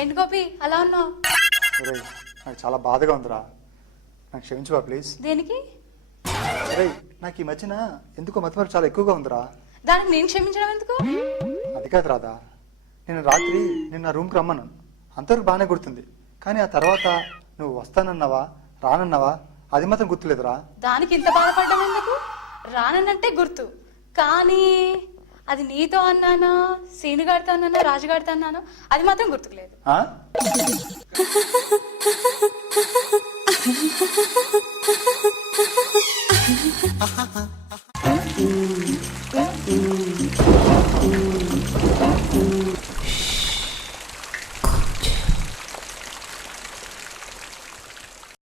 ఏంటి గోపి అలా ఉన్నావు? ఒరేయ్ నాకు చాలా బాధగా ఉందిరా, నాకు క్షమించువా ప్లీజ్. దేనికి? ఒరేయ్ నాకు ఈ మధ్యన ఎందుకో మతిమరుపు చాలా ఎక్కువగా ఉందిరా. దానికి నేను క్షమించడం ఎందుకు? అది కాదు రాదా, నేను రాత్రి నిన్న రూమ్కి రమ్మన్నాను, అంతవరకు బాగానే గుర్తుంది. కానీ ఆ తర్వాత నువ్వు వస్తానన్నావా రానన్నావా అది మాత్రం గుర్తులేదురా. దానికి ఇంత బాధపడ్డం ఎందుకు? రానంటే గుర్తు, కానీ అది నీతో అన్నానా, సీనుగాడితో అన్నానా, రాజుగాడితో అన్నానో అది మాత్రం గుర్తుకులేదు.